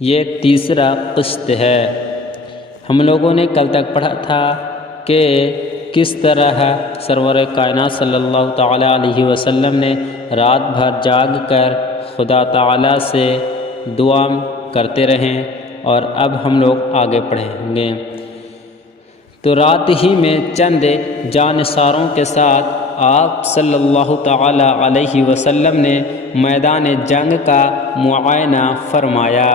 یہ تیسرا قسط ہے۔ ہم لوگوں نے کل تک پڑھا تھا کہ کس طرح سرور کائنات صلی اللہ تعالیٰ علیہ وسلم نے رات بھر جاگ کر خدا تعالیٰ سے دعا کرتے رہیں، اور اب ہم لوگ آگے پڑھیں گے۔ تو رات ہی میں چند جانثاروں کے ساتھ آپ صلی اللہ تعالیٰ علیہ وسلم نے میدان جنگ کا معائنہ فرمایا۔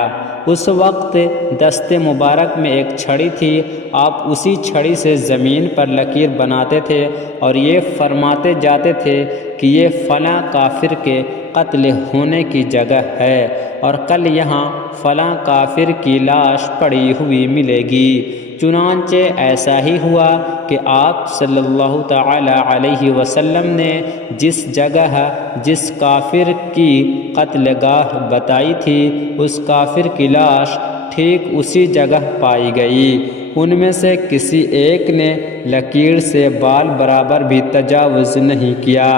اس وقت دست مبارک میں ایک چھڑی تھی، آپ اسی چھڑی سے زمین پر لکیر بناتے تھے اور یہ فرماتے جاتے تھے کہ یہ فلاں کافر کے قتل ہونے کی جگہ ہے، اور کل یہاں فلاں کافر کی لاش پڑی ہوئی ملے گی۔ چنانچہ ایسا ہی ہوا کہ آپ صلی اللہ تعالیٰ علیہ وسلم نے جس جگہ جس کافر کی قتل گاہ بتائی تھی، اس کافر کی لاش ٹھیک اسی جگہ پائی گئی۔ ان میں سے کسی ایک نے لکیر سے بال برابر بھی تجاوز نہیں کیا۔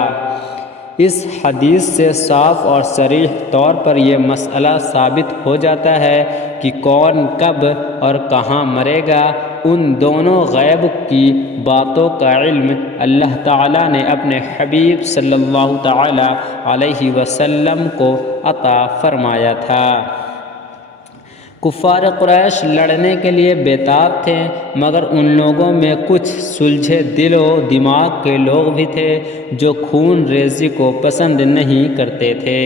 اس حدیث سے صاف اور صریح طور پر یہ مسئلہ ثابت ہو جاتا ہے کہ کون کب اور کہاں مرے گا، ان دونوں غیب کی باتوں کا علم اللہ تعالیٰ نے اپنے حبیب صلی اللہ تعالیٰ علیہ وسلم کو عطا فرمایا تھا۔ کفار قریش لڑنے کے لیے بےتاب تھے، مگر ان لوگوں میں کچھ سلجھے دل و دماغ کے لوگ بھی تھے جو خون ریزی کو پسند نہیں کرتے تھے۔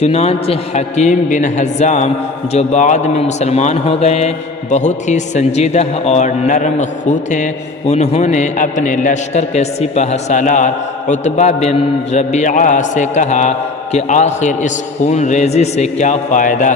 چنانچہ حکیم بن حزام، جو بعد میں مسلمان ہو گئے، بہت ہی سنجیدہ اور نرم خو تھے، انہوں نے اپنے لشکر کے سپہ سالار عتبہ بن ربیعہ سے کہا کہ آخر اس خون ریزی سے کیا فائدہ؟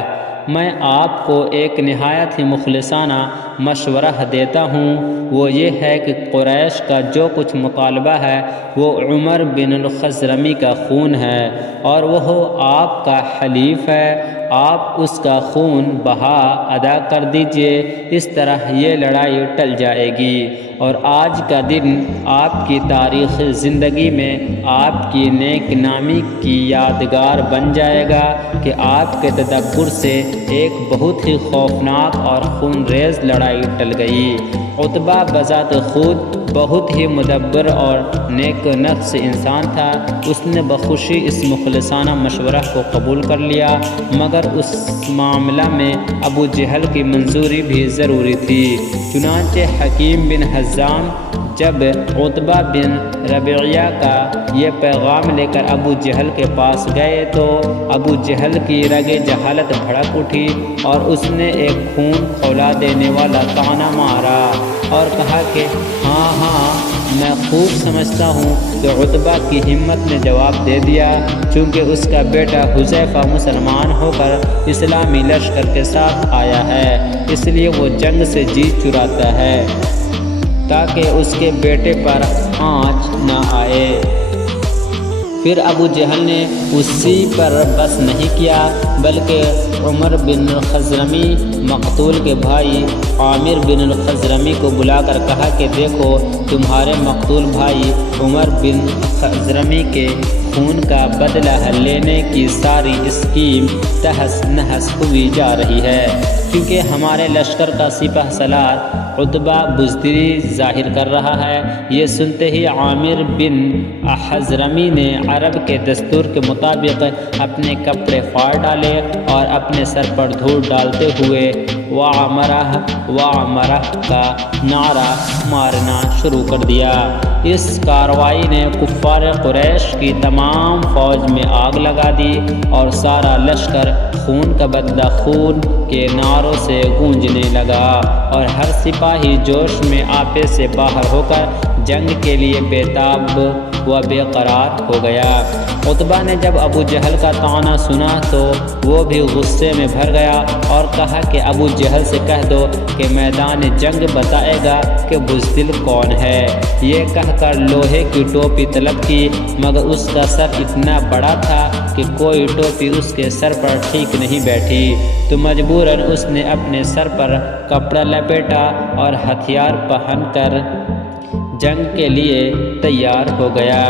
میں آپ کو ایک نہایت ہی مخلصانہ مشورہ دیتا ہوں، وہ یہ ہے کہ قریش کا جو کچھ مطالبہ ہے وہ عمر بن الخزرمی کا خون ہے، اور وہ آپ کا حلیف ہے، آپ اس کا خون بہا ادا کر دیجئے، اس طرح یہ لڑائی ٹل جائے گی، اور آج کا دن آپ کی تاریخ زندگی میں آپ کی نیک نامی کی یادگار بن جائے گا کہ آپ کے تدبر سے ایک بہت ہی خوفناک اور خون ریز لڑائی ٹل گئی۔ عتبہ بذات خود بہت ہی مدبر اور نیک نفس انسان تھا، اس نے بخوشی اس مخلصانہ مشورہ کو قبول کر لیا، مگر اس معاملہ میں ابو جہل کی منظوری بھی ضروری تھی۔ چنانچہ حکیم بن حزام جب عتبہ بن ربیعہ کا یہ پیغام لے کر ابو جہل کے پاس گئے تو ابو جہل کی رگ جہالت بھڑک اٹھی اور اس نے ایک خون کھولا دینے والا طعنہ مارا اور کہا کہ ہاں میں خوب سمجھتا ہوں کہ عتبہ کی ہمت نے جواب دے دیا، چونکہ اس کا بیٹا حذیفہ مسلمان ہو کر اسلامی لشکر کے ساتھ آیا ہے، اس لیے وہ جنگ سے جی چراتا ہے تاکہ اس کے بیٹے پر آنچ نہ آئے۔ پھر ابو جہل نے اسی پر بس نہیں کیا، بلکہ عمر بن الخزرمی مقتول کے بھائی عامر بن الخزرمی کو بلا کر کہا کہ دیکھو تمہارے مقتول بھائی عمر بن خزرمی کے خون کا بدلہ لینے کی ساری اسکیم تہس نہس ہوئی جا رہی ہے، کیونکہ ہمارے لشکر کا سپہ سالار عتبہ بزدلی ظاہر کر رہا ہے۔ یہ سنتے ہی عامر بن حضرمی نے عرب کے دستور کے مطابق اپنے کپڑے پھاڑ ڈالے اور اپنے سر پر دھول ڈالتے ہوئے وعمرہ کا نعرہ مارنا شروع کر دیا۔ اس کارروائی نے کفار قریش کی تمام فوج میں آگ لگا دی اور سارا لشکر خون کا بدلہ خون کے نعروں سے گونجنے لگا، اور ہر سپاہی جوش میں آپے سے باہر ہو کر جنگ کے لیے بےتاب و بے قرار ہو گیا۔ عتبہ نے جب ابو جہل کا طعنہ سنا تو وہ بھی غصے میں بھر گیا اور کہا کہ ابو جہل سے کہہ دو کہ میدان جنگ بتائے گا کہ بزدل کون ہے۔ یہ کہہ کر لوہے کی ٹوپی طلب کی، مگر اس کا سر اتنا بڑا تھا کہ کوئی ٹوپی اس کے سر پر ٹھیک نہیں بیٹھی، تو مجبوراً اس نے اپنے سر پر کپڑا لپیٹا اور ہتھیار پہن کر جنگ کے لیے تیار ہو گیا۔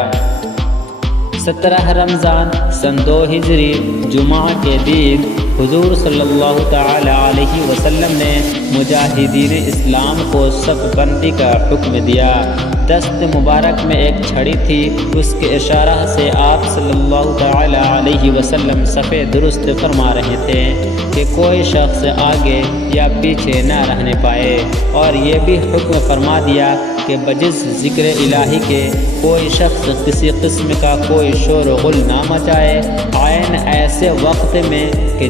17 رمضان سن 2 ہجری جمعہ کے دن حضور صلی اللہ تعالی علیہ وسلم نے مجاہدین اسلام کو صف بندی کا حکم دیا۔ دست مبارک میں ایک چھڑی تھی، اس کے اشارہ سے آپ صلی اللہ تعالی علیہ وسلم صفے درست فرما رہے تھے کہ کوئی شخص آگے یا پیچھے نہ رہنے پائے، اور یہ بھی حکم فرما دیا کہ بجز ذکر الہی کے کوئی شخص کسی قسم کا کوئی شور و غل نہ مچائے، عین ایسے وقت میں کہ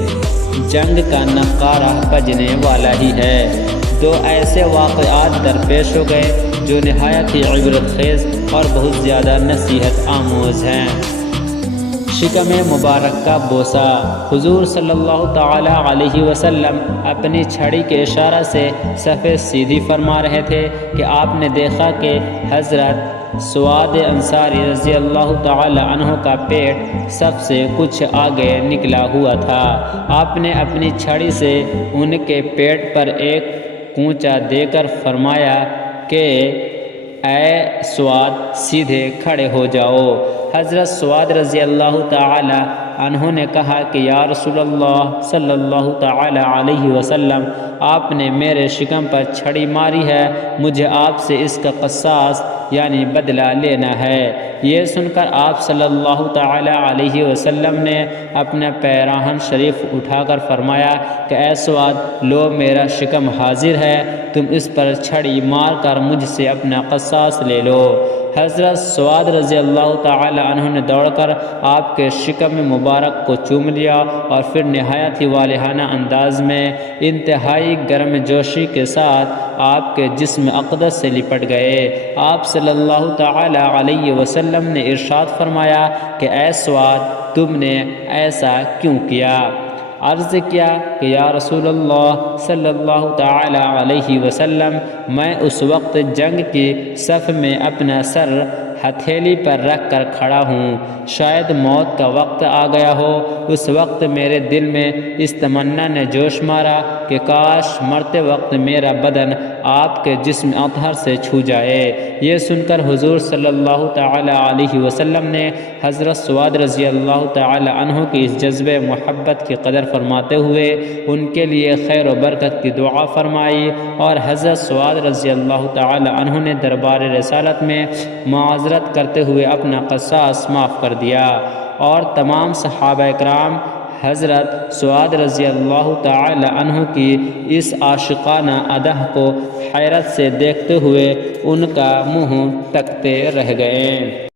جنگ کا نقارہ بجنے والا ہی ہے۔ دو ایسے واقعات درپیش ہو گئے جو نہایت ہی عبرت خیز اور بہت زیادہ نصیحت آموز ہیں۔ شکم مبارک کا بوسہ۔ حضور صلی اللہ تعالی علیہ وسلم اپنی چھڑی کے اشارہ سے صفیں سیدھی فرما رہے تھے کہ آپ نے دیکھا کہ حضرت سواد انصاری رضی اللہ تعالی عنہ کا پیٹ صف سے کچھ آگے نکلا ہوا تھا۔ آپ نے اپنی چھڑی سے ان کے پیٹ پر ایک کونچا دے کر فرمایا کہ اے سواد سیدھے کھڑے ہو جاؤ۔ حضرت سواد رضی اللہ تعالی عنہ نے کہا کہ یا رسول اللہ صلی اللہ تعالی علیہ وسلم، آپ نے میرے شکم پر چھڑی ماری ہے، مجھے آپ سے اس کا قصاص یعنی بدلہ لینا ہے۔ یہ سن کر آپ صلی اللہ تعالی علیہ وسلم نے اپنا پیراہن شریف اٹھا کر فرمایا کہ اے سواد، لو میرا شکم حاضر ہے، تم اس پر چھڑی مار کر مجھ سے اپنا قصاص لے لو۔ حضرت سواد رضی اللہ تعالی عنہ نے دوڑ کر آپ کے شکم مبارک کو چوم لیا اور پھر نہایت ہی والہانہ انداز میں انتہائی گرم جوشی کے ساتھ آپ کے جسم اقدس سے لپٹ گئے۔ آپ صلی اللہ تعالی علیہ وسلم نے ارشاد فرمایا کہ اے سواد، تم نے ایسا کیوں کیا؟ عرض کیا کہ یا رسول اللہ صلی اللہ تعالی علیہ وسلم، میں اس وقت جنگ کی صف میں اپنا سر ہتھیلی پر رکھ کر کھڑا ہوں، شاید موت کا وقت آ گیا ہو۔ اس وقت میرے دل میں اس تمنا نے جوش مارا کہ کاش مرتے وقت میرا بدن آپ کے جسم اطہر سے چھو جائے۔ یہ سن کر حضور صلی اللہ تعالی علیہ وسلم نے حضرت سواد رضی اللہ تعالی عنہ کی اس جذبہ محبت کی قدر فرماتے ہوئے ان کے لیے خیر و برکت کی دعا فرمائی، اور حضرت سواد رضی اللہ تعالی عنہ نے دربار رسالت میں معذرت کرتے ہوئے اپنا قصاص معاف کر دیا، اور تمام صحابہ اکرام حضرت سواد رضی اللہ تعالی عنہ کی اس عاشقانہ ادا کو حیرت سے دیکھتے ہوئے ان کا منہ تکتے رہ گئے۔